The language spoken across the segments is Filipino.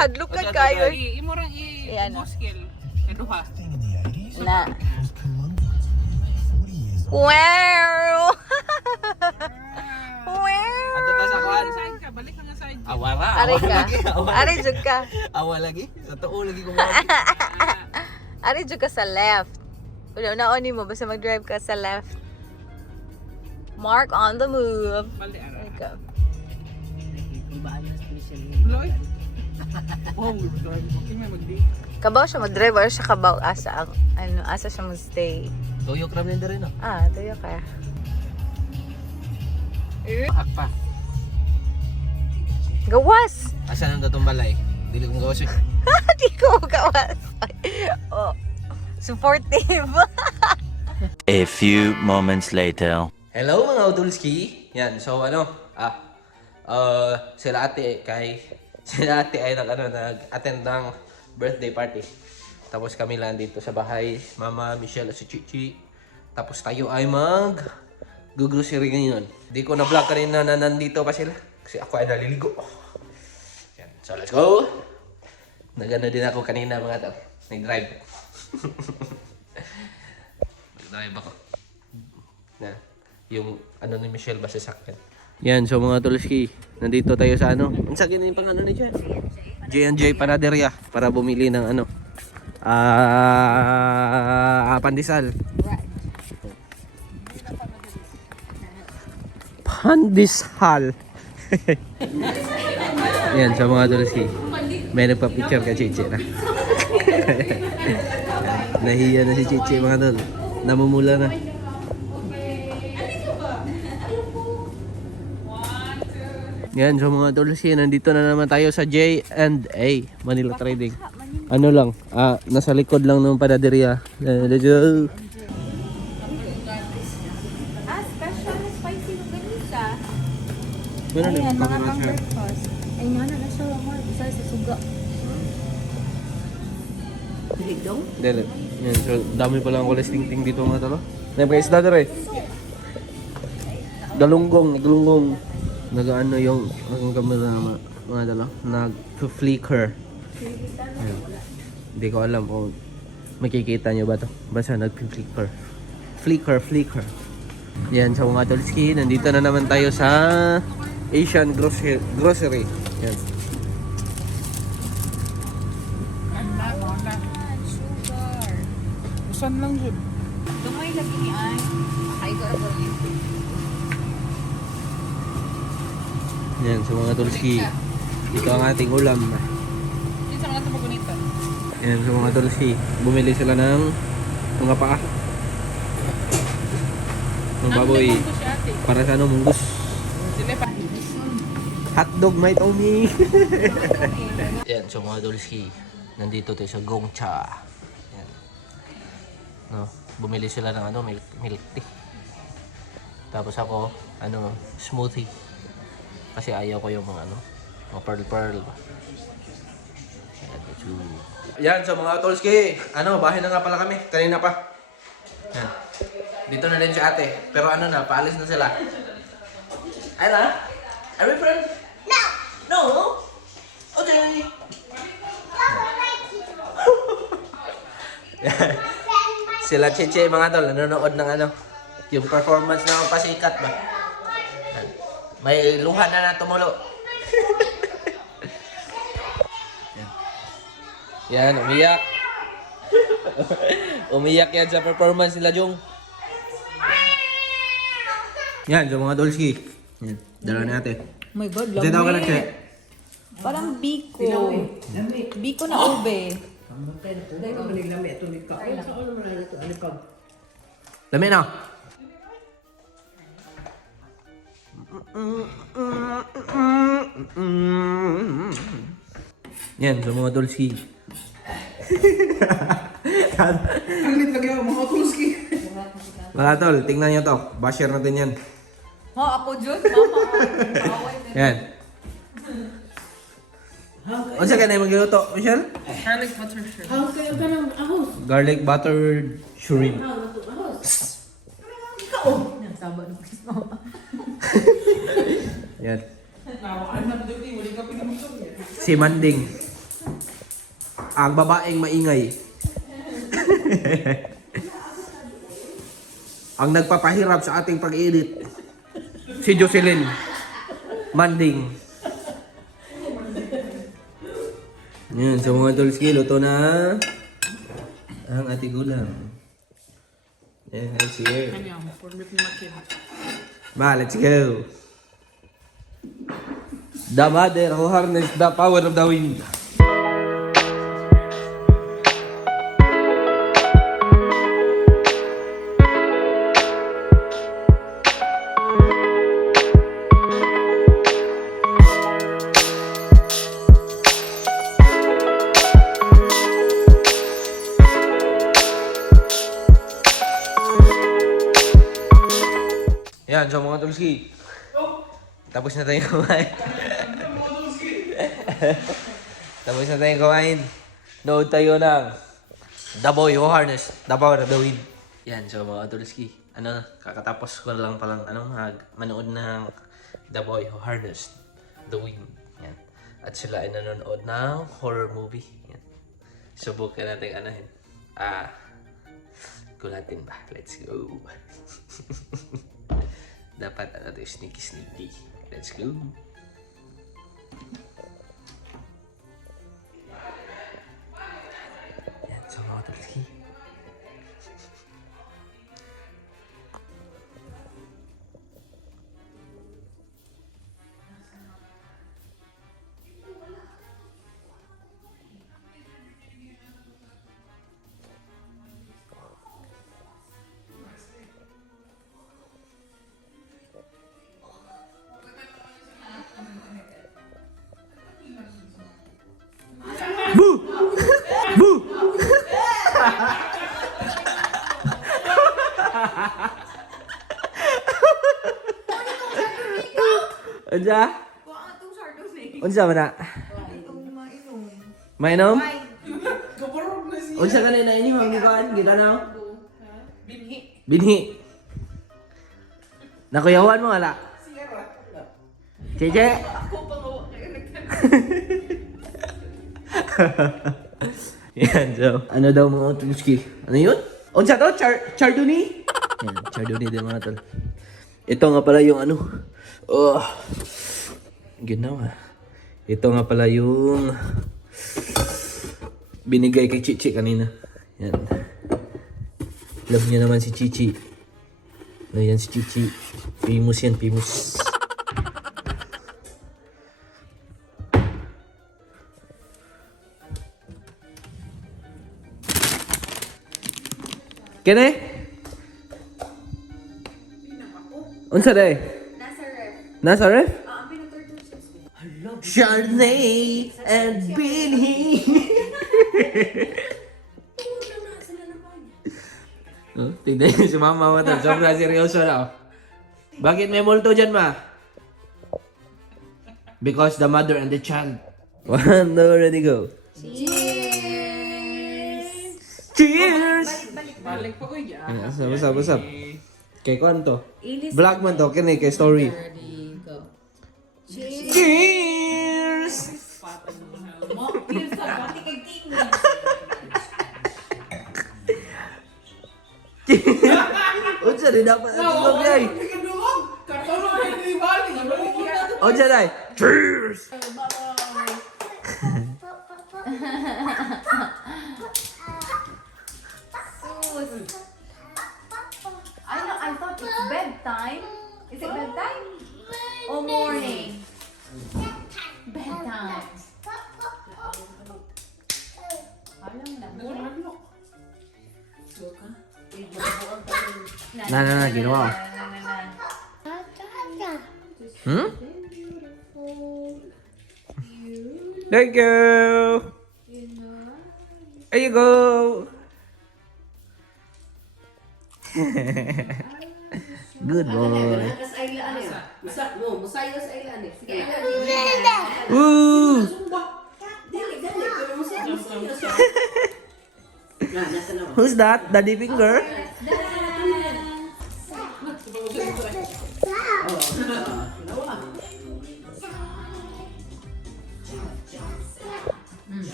hadlok ka kayo. Imo rang i-skill. Duha. Na. Wow! Wow! Ato ta sa kuan. Side ka, balik ka nga side. Awara. Ari ka. Ari jud ka. Awa lagi. Sa tuo lagi ko. Ari jud ka sa left. Una-una mo basta mag-drive ka sa left. Mark on the move. Balik ara. Ikaw. Loy. Wow, drive mo kimay magdi. Kabaw siya mag-drive or siya kabaw asa ang asa siya mag-stay. Toyo crab nenda rin no. Tayo ka. Akpa. Gawas. Asa nang datong balay? Dili ko gawas. Di ko gawas. Oh. Supportive. A few moments later. Hello mga Udulski. Yan, so sila ate ay nag-attend ng birthday party. Tapos kami lang dito sa bahay, Mama, Michelle at si Chichi. Tapos tayo ay grocery ngayon. Di ko na-vlog kanina na nandito pa sila kasi ako ay naliligo. Yan. So let's go. Nagano din ako kanina mga tao. Nag-drive. Nag-drive ako. Na. Yung ni Michelle ba sasakyan. Yan, so mga Tulski, nandito tayo sa ang sakin yung pang ni Jen? J&J Panaderia para bumili ng pandesal. Pandesal. Yan, so mga Tulski, may nagpa-picture ka Chichi na. Nahiya na si Chichi mga tol. Namumula na. Yan, so mga Tulsi, nandito na naman tayo sa J&A Manila Trading. Nasa likod lang ng panaderia. Let's go. Special na spicy longganisa. Ayan, mga pang breakfast. Ay nga na siya mo isa sa suga. Biligdong? Dele. Yan, so dami pa lang kulis ting-ting dito mga talo. Nagpa-isda dere. Galunggong. Nag-ano yung camera mga dala, nag-flicker. Hindi ko alam kung makikita nyo ba to. Basta nag-flicker. Flicker. Yan, sa mga Tulski, nandito na naman tayo sa Asian Grocery. Yan. Sugar. Usan lang jud. Dumay lagi ni ay. Ay ko ra ni. Yan, sa mga Tulski. Ito ang ating ulam. Kinsa man ato pagunita? Yan, sa mga Tulski. Bumili sila ng mga paa. Ng baboy. Para sa munggus. Sila pa. Hotdog may Tommy. Yan, so mga Tulski. Nandito tayo sa Gongcha. Yan. No, bumili sila ng milk tea. Tapos ako, smoothie. Kasi ayaw ko yung mga pearl. Yan, so mga Tulski, bahay na nga pala kami, kanina pa. Yan. Dito na din si ate, pero paalis na sila. Ayla, are we friends? No! No? Okay. Sila Chichi mga tol, nanonood ng yung performance ng Pasikat ba? May luha na tumulo. Yan, umiyak. Umiyak yan sa performance nila, Jong. Yan, so mga Dolski. Yan, dala natin. My God, Dito ka na, Che. Parang biko. Biko na ube. Lami na. Yan, so mga Dolski. Anglit lagi ako mga Tulski. Mga tol, tingnan nyo to. Basher natin yan. Ako Diyos, mama. Yan. Ano sa kanay magluto, Michelle? Garlic butter shrimp. Garlic buttered shrimp. Yan. Si Manding. Ang babaeng maingay. Ang nagpapahirap sa ating pag-edit. Si Jocelyn Manding. Yan, so mga tolski, luto na ang ating ulam. Yan, let's go. Let's go. The mother who harnessed the power of the wind. Yan, so mga tulski. Tapos na tayong kumain. Tapos na tayong kumain. Nood tayo ng The Boy Who Harnessed the Power of the Wind. Yan, so mga tulski. Kakatapos ko lang palang manood ng The Boy Who Harnessed the Wind. Yan. At sila ay nanonood ng horror movie. Yan. Subukan natin gulatin ba? Let's go. Dapat sneaky. Let's go. Yan, so mga tulski. Unsa? Unsa man na? Mainom? Unsa kanina ini mga gikan gitanaw? Binhi. Nakuyawan mo ala? Cheche. Yan, so. Ano daw mga tulski? Ano yun? Unsa to? Chardonnay? Yan, Chardonnay din mga tol. Ito nga pala yung ginawa. Ito nga pala yung binigay kay Chichi kanina. Yan. Love niya naman si Chichi. Yan si Chichi. Famous yan, famous. Kene? Unsa day? Nasa ref? Chardonnay and Binhi. Tignan niyo si mama mo. Sobrang seryoso na. Bakit may multo dyan, ma? Because the mother and the child. 1, 2, ready, go. Cheers! Balik pa ko yan. Usap. Kay kuan to? Vlog man to, kini kay story. Cheers! Unsa di dapat ang yay? Unsa dai? Cheers! I thought it's bedtime. Is it bedtime? Or morning? Bedtime. Na, ginawa ko. Thank you! There you go! Good boy. Woo! Who's that? Daddy finger?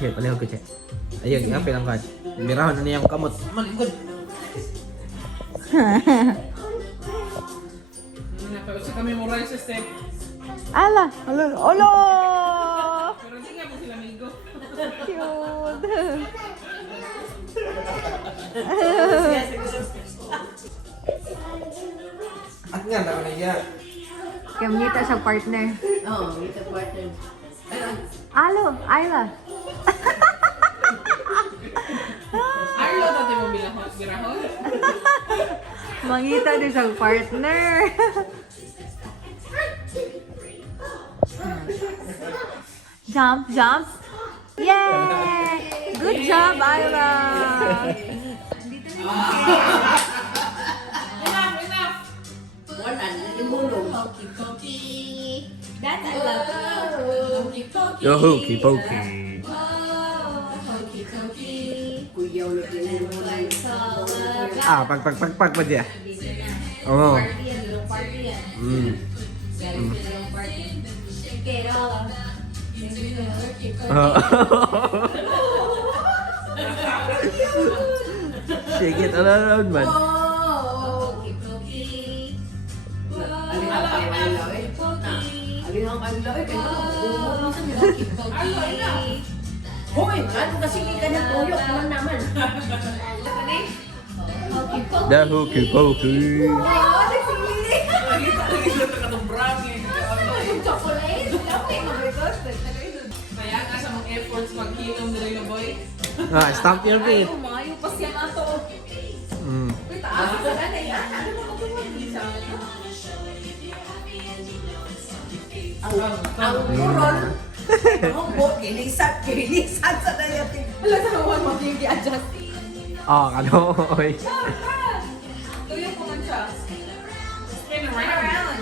Sige, palihog ko, Che. Ayun, ngapin ang card. Mirahon na niya yung kamot. Malikod. Kasi kami memorize step. Ala! Ala! Olo! Pero hindi nga po sila amigo. Cute! At nga, ako na iya. Kamita sa partner. Oo, with the partner. Alo! Ayla! Arlo, dati mo birahon? Mangita din sa partner. Jump, jump. Yay! Good job, Ayla! Enough! Wala, nagimulong. That's I love. Yo, hokey pokey. Kuya, ulit yun mo na Ah, pag pa dia. Oo. Mm. Shake it all around, man. Alihang aglaw, kaya hoy, ano kasi ka na tuyok naman naman. The hokey pokey. Kaya nga sa mga efforts magkilom nila yung boy. Ah, stamp your feet. Mayo pa siya nga to. Mm. Ang kurol, kinilisat sa dayating. Wala sa kawan mo yung i-adjust. Ah, kanoy. Tuyo po man siya. Spin around.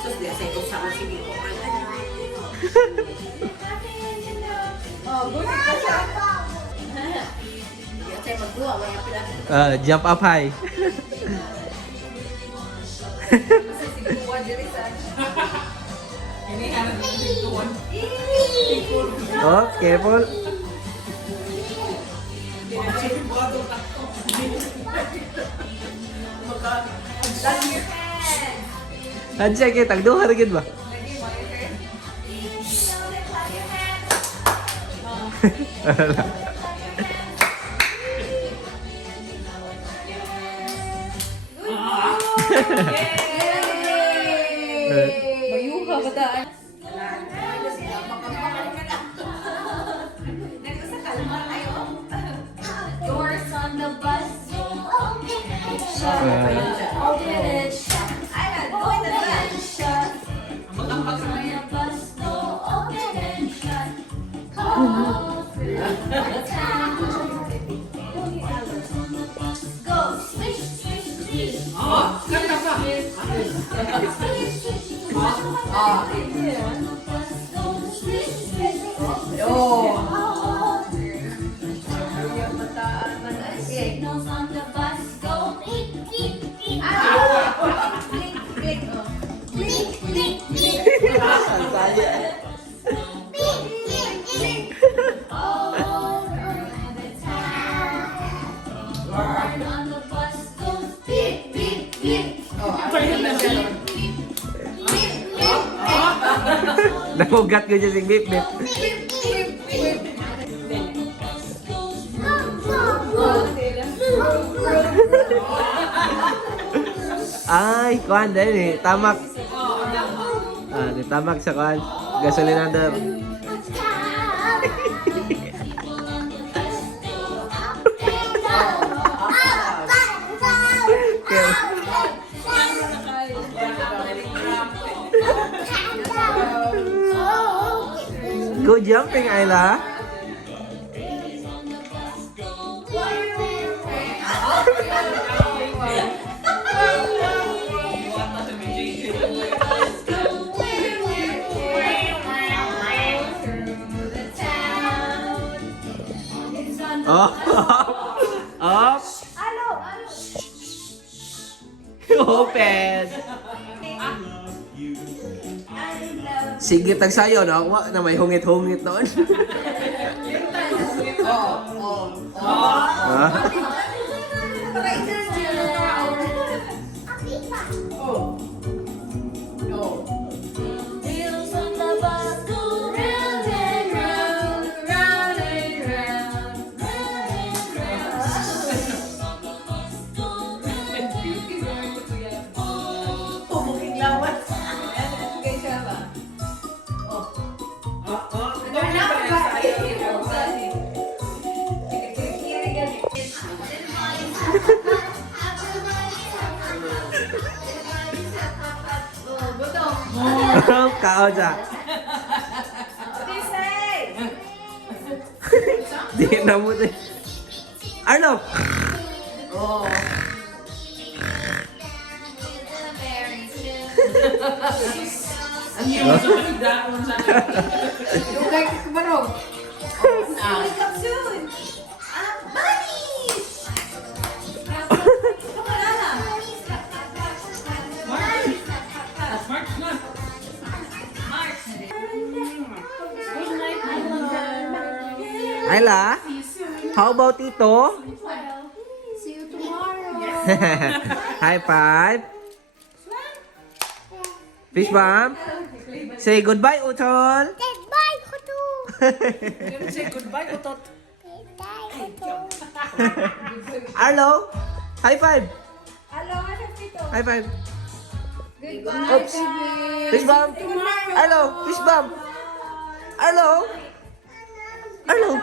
Sus, di sa ikaw sa mga sige ko. Di sa magduwa, may apila. Jump up high. Ini harap na yung tuwan. Oh, careful. Hadya kay tagduha ra gid ba? Mayuha ba daan? Doors on the bus, open and shut. Open and shut. Open and shut. On the bus, go open and shut. All through the town. Go swish, swish, swish. Kanta pa! Swish, swish, swish. On the bus, go swish, swish, swish. All signals on the bus go beep, beep, beep. Click, click, click, click, click. Beep, beep, beep. All over the town. Horn on the bus goes beep, beep, beep. Beep, beep, beep. Beep, beep, beep. Nakugat ko dyan si Bip Bip. Beep, beep, beep. Ay, kuan dahil eh. Tamak. Ah, di tamak sa kuan. Gasolinador. Go jumping, Ayla. open. Sige, tagsayo na. Wa na may hungit-hungit noon. Ha? Wheels on the bus go round and round, round and round, round and round. Kao dyan. Di na mo din. Arlo! Ayla, how about ito? See you tomorrow. High five. Fish bump. Say goodbye, Utol. Goodbye, Kutu. Arlo, high five. High five. Oops. Fish bump. Arlo, fish bump. Arlo. Arlo.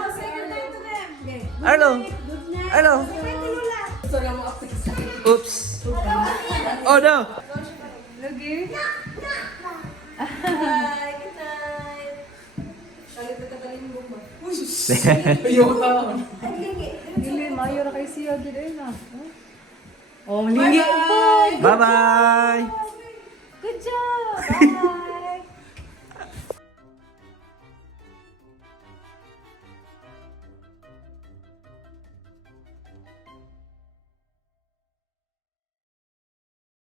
Arlo. Arlo. Oops. Oh no. Bye bye.